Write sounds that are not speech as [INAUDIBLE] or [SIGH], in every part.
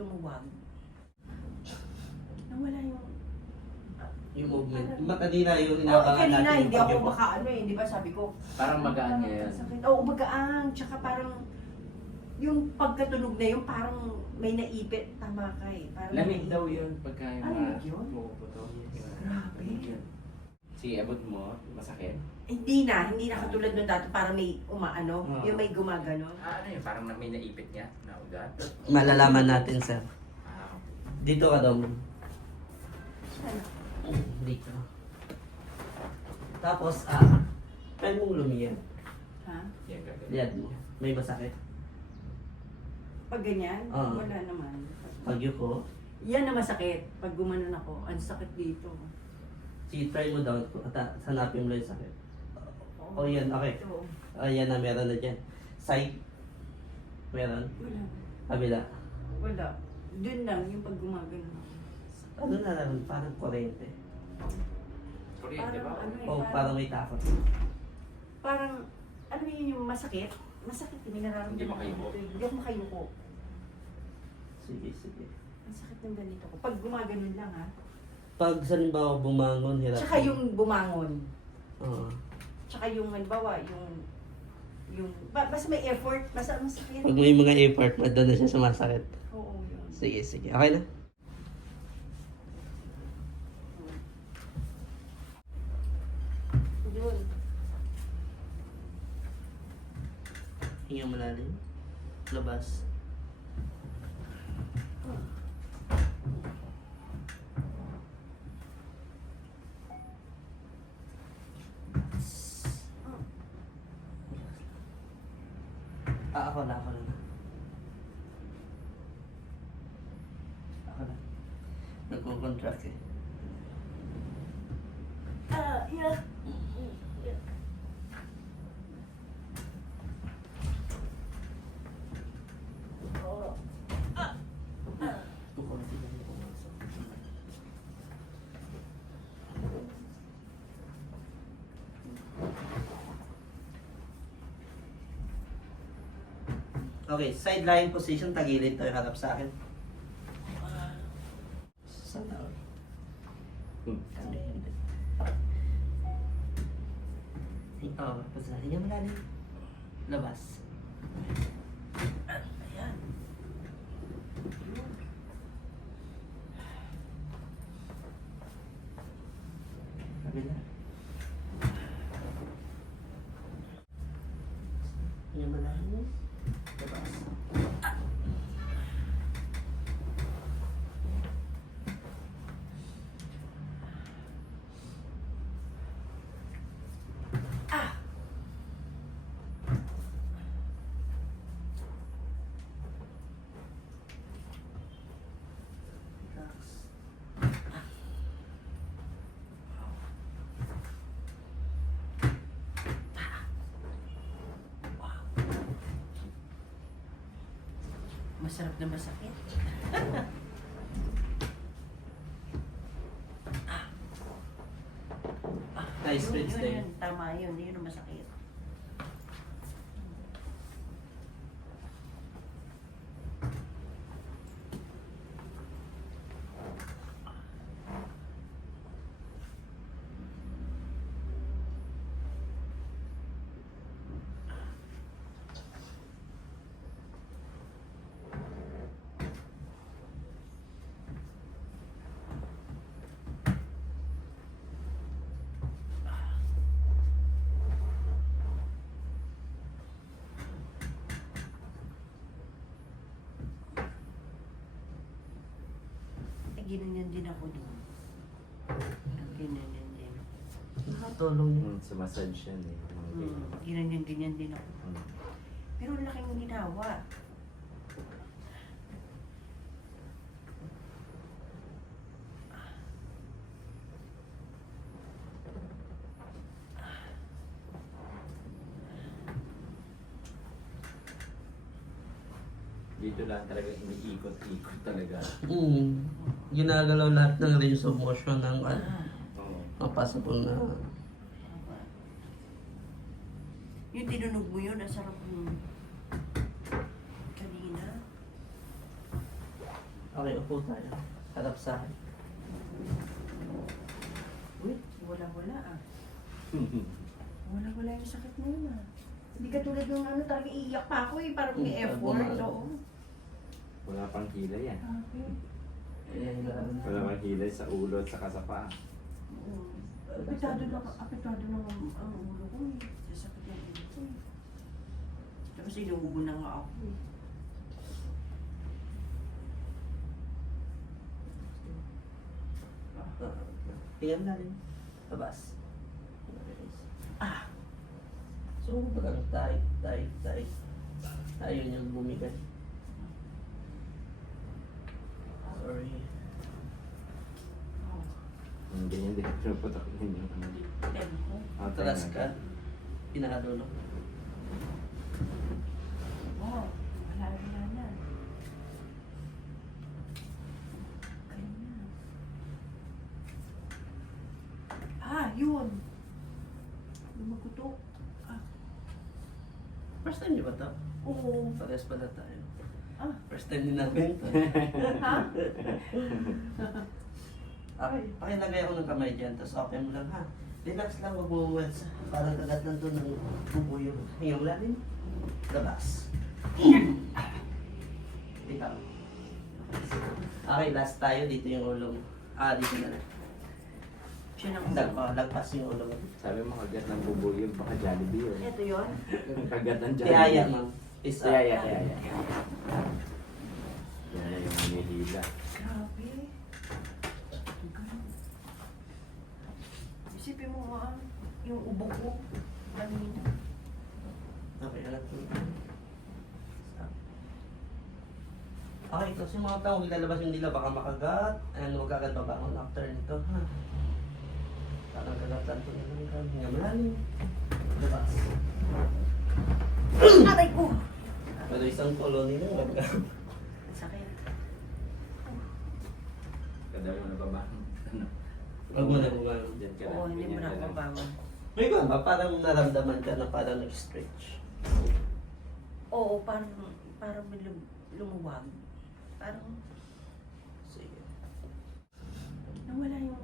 lumuwag. Nawala yung... Yung movement. Parang- Ba kanina yung Oo, inabangan kanina natin yung hindi ako pagyo- baka ano eh, di ba sabi ko, Parang magaan parang ngayon. masakit. Oo, magaang. Tsaka parang yung pagkatunog na yun, parang may naipit. Tama ka eh. Parang Lamig daw yun pagka yung Ano mga yun? pumuputo. Grabe. Yun. Si abot mo, masakit. Hindi na, hindi na katulad nung dati, parang may umaano, Oo. yung may gumagano. Ah, ano yun? Parang na- may naipit niya na ugat. Malalaman natin, sir. Ah, Dito ka daw. Ano? Dito. Tapos, ah, kaya mong lumiyan. Ha? yan gagawin. Yan mo. May masakit. Pag ganyan, Oo. wala naman. Pagyo ko. Yan na masakit. Pag gumanon ako, ang sakit dito. Si try mo daw. At ah, hanapin mo lang yung sakit. Oh, yan. Okay. Ito. Ayan na, meron na dyan. Side. Meron. Wala. Kabila. Wala. Doon lang, yung pag gumagano. Ano na lang, parang. Kuryente ba? Parang ano eh, O parang, parang may takot. parang, ano yun yung masakit? Masakit, may nararamdaman. Hindi makayuko. ako. Hindi ako makayuko. Sige, sige. Ang sakit ng ganito ko. Pag gumaganon lang ha. Pag halimbawa bumangon, hirap. Tsaka yung bumangon. Oo. Tsaka yung, halimbawa, yung, yung, ba, basta may effort, basta masakit. Pag may mga effort, doon na siya sumasakit. Oo, yun. Sige, sige. Okay na? Yun. Hinga malalim. Labas. Ah, ako na, ako na. Ako na. Nagko-contract eh. Ah, yeah. Oh. Kukunti lang yung pumasok. Okay, side lying position, tagilid tayo harap sa akin. Sana all. Hmm. Hindi, hindi. Oo, oh, basta hinga malalim. Labas. Ayan. Kabila. Hinga malalim. Labas. Ah! Relax. Masarap na masakit. Nice Yun, spreads yun, din. yun. Tama yun, yun ang masakit. Eh, ginanyan din ako doon. Ginanyan din. Nakatulong yun. Hmm, sumasad siya eh. Mga Hmm, ganyan. ginanyan ganyan din ako. Hmm. Pero ang laking ginawa. Dito lang talaga iniikot-ikot talaga. Mm. Ginagalaw lahat ng range of motion ng ano, Ah, Oo. possible na yung tinunog mo yun, ang sarap mo. Kanina. Okay, upo tayo. Harap sa akin. Uy, wala-wala ah. [LAUGHS] Wala-wala yung sakit na yun ah. Hindi ka tulad ng ano, talaga iiyak pa ako eh. Parang may Hmm, effort. Oo. Wala pang kilay yan. Wala pang kilay sa ulo at saka sa paa. Oo. Apektado na, apektado na ang, ang ulo ko eh. Sasakit yung ulo ko eh. Tapos inuubo na nga ako eh. Tingnan natin. Labas. Ah! So, parang tight, tight, tight. Ayaw niyang bumigay. Sorry. Oh. Yung ganyan din pinuputok din yung ano. Atras ka. Pinadulo. Wow. Wala, wala na. Ganyan. Ah, yun. Lumagutok. Ah, First time niyo ba ito? oo. Pares pala tayo. First time din namin ito. [LAUGHS] ha? [LAUGHS] Okay, pakilagay ako ng kamay dyan, tapos open mo lang ha. Relax lang, huwag mo welsa. Parang kagat lang doon ng bubo yung hingam natin. Labas. [CLEARS THROAT] Ikaw. Okay, last tayo. Dito yung ulo mo. Ah, dito na lang. Siya nang Lag, oh, lagpas yung ulo mo. Sabi mo kagat ng bubuyog, baka Jollibee yun. Ito yun? [LAUGHS] kagat ng Jollibee. Tiyaya, ma'am. Peace out. Tiyaya, tiyaya. Yan yung manihila. Grabe. Ganun. Isipin mo nga, yung ubo ko. Kanina. Okay, alam ko. Okay, ito si mga tao, ilalabas yung nila, baka makagat. And huwag agad babangon after nito, ha? Parang kagatan ko nila ng kami. Nga malalim. Labas. [CLEARS THROAT] Aray ko! Pero isang kolony na, wag ka. Sakit. Kada mo na ba ba? Ano? Wag mo na ka Oo, lang, hindi mo na lang. bawa. May ba ba? Parang naramdaman ka na parang nag-stretch. Oo, parang, parang may lum, lumuwag. Parang Sige. nawala yung...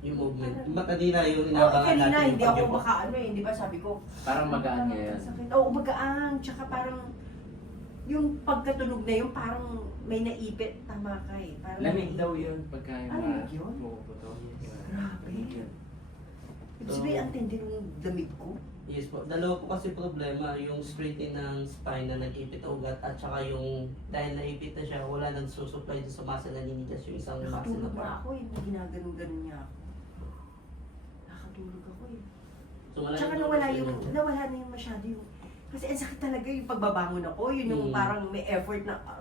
Yung movement. Parang- Makanina yung Oo, inabangan kanina natin. hindi yung ako pag- maka ano eh, hindi ba sabi ko? Parang magaan ngayon. Sakit. Oo, magaang. Tsaka parang yung pagkatunog na yun, parang may naipit. Tama ka eh. Parang Lamig daw yun pagka yung Ah, mga yun? pumuputok. Grabe. Ibig sabihin, ang tindi ng lamig ko. Yes po. Dalawa po kasi problema, yung straighten ng spine na nag-ipit ugat at saka yung dahil naipit na siya, wala nang susupply dun sa muscle na ninigas yung isang muscle na Nakatulog na part. ako eh. Ginaganon-ganon niya ako. Nakatulog ako eh. So wala Tsaka yung nawala yung, yun. nawala na yung masyado yung, kasi ang sakit talaga yung pagbabangon ako, yun yung Mm. parang may effort na, aray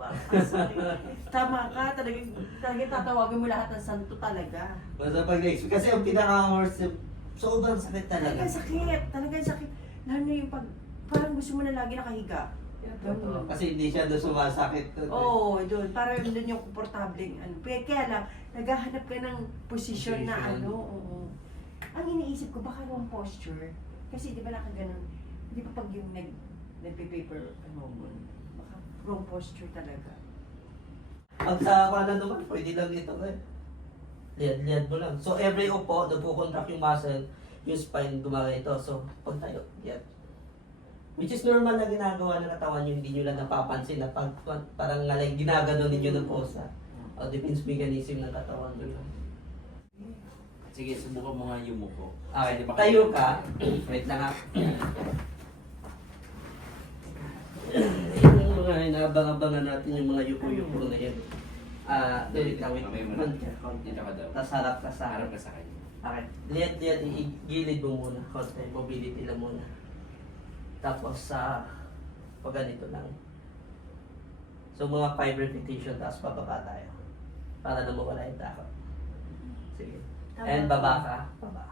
ang sakit. Tama ka, talaga, talaga tatawagan mo lahat ng santo talaga. Basta pag kasi ang pinaka-worst yung sobrang sakit talaga. Talagang sakit, talagang sakit. Lalo na yung pag, parang gusto mo na lagi nakahiga. Oo, Kasi hindi siya doon sumasakit. doon eh. Oo, oh, doon. Parang doon yung komportableng ano. Kaya, kaya lang, naghahanap ka ng posisyon na Position. ano. Oo. Ang iniisip ko, baka wrong posture. Kasi di ba nakaganon, di ba pag yung nag, nagpe-paper, ano wrong posture talaga. Pag sa kanan naman, pwede lang dito eh. Liad-liad mo lang. So every upo, nagpo-contract yung muscle, yung spine gumagana ito. So pag tayo, liad. Which is normal na ginagawa ng katawan yung hindi nyo lang napapansin na pag, pag- parang ngalay ginagano ninyo ng posa. O defense mechanism ng katawan nyo. Sige, subukan mo nga yung muko. Okay, ba tayo ka. Wait lang ha. [CLEARS THROAT] yung mga inaabang-abangan natin yung mga yuko-yuko na yan. Ah, wait wait. Ka, konti. Dito ka daw. Tapos harap ka sa Harap ka sa kanya. Okay. Liat-liat, igilid mo muna. Konti, mobility lang muna. Tapos sa pag ganito lang. So mga 5 repetition, tapos pababa tayo. Para na mawala yung takot. Sige. And baba ka. Baba.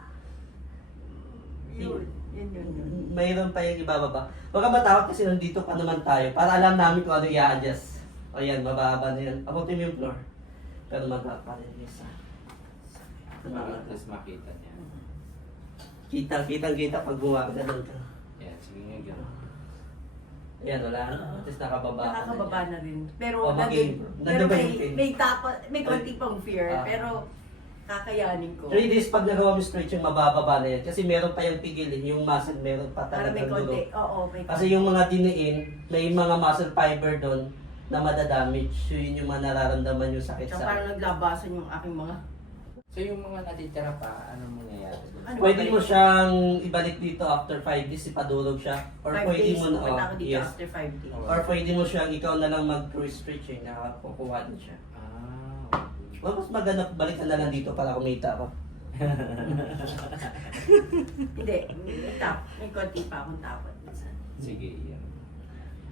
Yun, yun, yun, yun. Mayroon pa yung ibababa. Huwag ka matakot kasi nandito pa naman tayo. Para alam namin kung ano i-adjust. O yan, mababa na yan. Abutin mo yung floor. Pero mababa pa rin yung isa. Para at least makita niya. Kita, kitang kita pag bumaba ka doon ka. Yan, sige nga gano'n. Ayan, wala na. At least nakababa ka na Nakakababa dyan. na rin. Pero, O, nandun, mag-i- pero may, may, tapa, may konti pang fear. Ah. pero kakayanin ko. 3 days pag nagawa mo stretching, mabababa na yan. Kasi meron pa yung pigilin, yung muscle meron pa Para may talagang konti. dulo. Oo, may Kasi yung mga diniin, may mga muscle fiber doon na madadamage. So yun yung mga nararamdaman yung sakit Tsaka sa... parang naglabasan yung aking mga... So yung mga natitira pa, anong mangyayari? doon? Ano? Pwede mo siyang ibalik dito after 5 days, ipadulog siya. Or Five pwede days, mo na, pumunta oh, ako dito yes. after five days. Or pwede mo siyang ikaw na lang mag-stretching, nakakukuha din siya. Well, mas maganda balik ka na lang dito para kumita ka. [LAUGHS] Hindi, may, tap, may konti pa akong tapon. minsan. Sige, yan.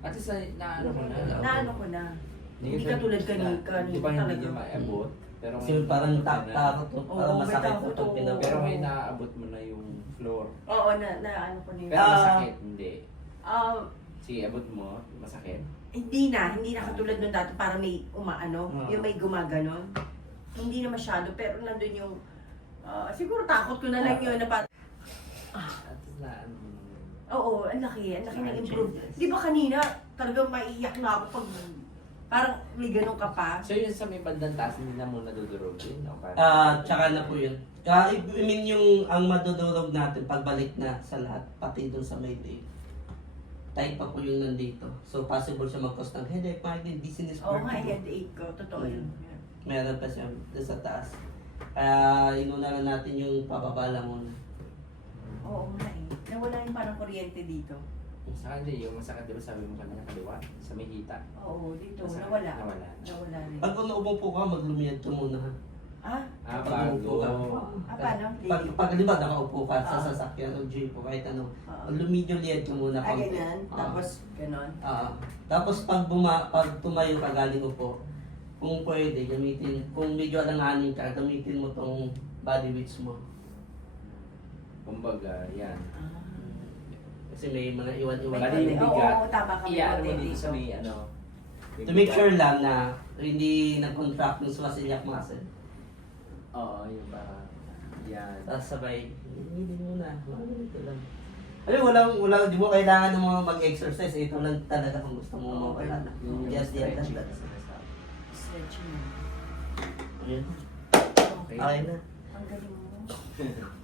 At least na, na ano mo na. Naano ko na. Hindi ka- katulad kanina, na- Di kanina ba hindi talaga. niya maabot? Pero Kasi ngayon, parang abot tak na. takot to, Oo, parang may masakit takot to pag pinabot. Pero ngayon naaabot mo na yung floor. Oo, na, na ano ko na yun. Pero Ah. masakit, hindi. Um, Sige, abot mo, masakit. hindi na, hindi na katulad nung dati para may umaano, Ah. yung may gumaganon. Hindi na masyado, pero nandun yung, ah, siguro takot ko na lang yun na parang, At least na ano yun. oo, ang laki, ang laki ng Ah, improve. Di ba kanina, talagang maiiyak na ako pag, parang may ganun ka pa. So yun sa may bandang taas, hindi na mo nadudurugin? O paano? Ah, tsaka na po yun. Kaya, I mean yung ang madudurog natin pagbalik na sa lahat, pati dun sa may day. Tight pa po yung nandito. So possible siya mag-cause ng headache, migraine, dizziness, Oo nga, vertigo. headache ko, totoo yun. Meron pa siya dun sa taas. Kaya inuna lang natin yung pababa lang muna. Oo nga eh. Nawala yung parang kuryente dito. Sa hindi, yung masakit, di ba sabi mo kanina kaliwa? Sa may hita. Oo, dito, Masakit, nawala. Nawala. Nawala rin. Pag umuupo po ka, maglumiyad ka muna ha. Ah, Ah, Pag umupo bago. ka. ah paano? Pag, pag di ba nakaupo ka sa Ah. sasakyan o jeep o kahit ano, Oo. pag lumidyo-liyad ka muna. Ah, konti. ganyan. Ah. Tapos, ganon. Ah, tapos pag buma, pag tumayo ka galing upo, kung pwede, gamitin, kung medyo alanganin ka, gamitin mo tong body weights mo. Kumbaga, yan. Ah. Kasi may mga iwan-iwan. May konti. yung Oo, bigat. oo, tama ka. May Iyaan mo konti dito sa may ano. yung To make bigat. sure lang na hindi nag-contract yung sumasiliak muscle. Oo, yung parang, yan. Tapos sabay, hindi mo na. Mga ganito lang. Ay, walang, walang, di mo kailangan ng mga mag-exercise. Ito lang talaga kung gusto mo mawala na. Yung Yes, yes, stretching sinasabi. Stretching. Okay. Okay na. Ang galing mo. [LAUGHS]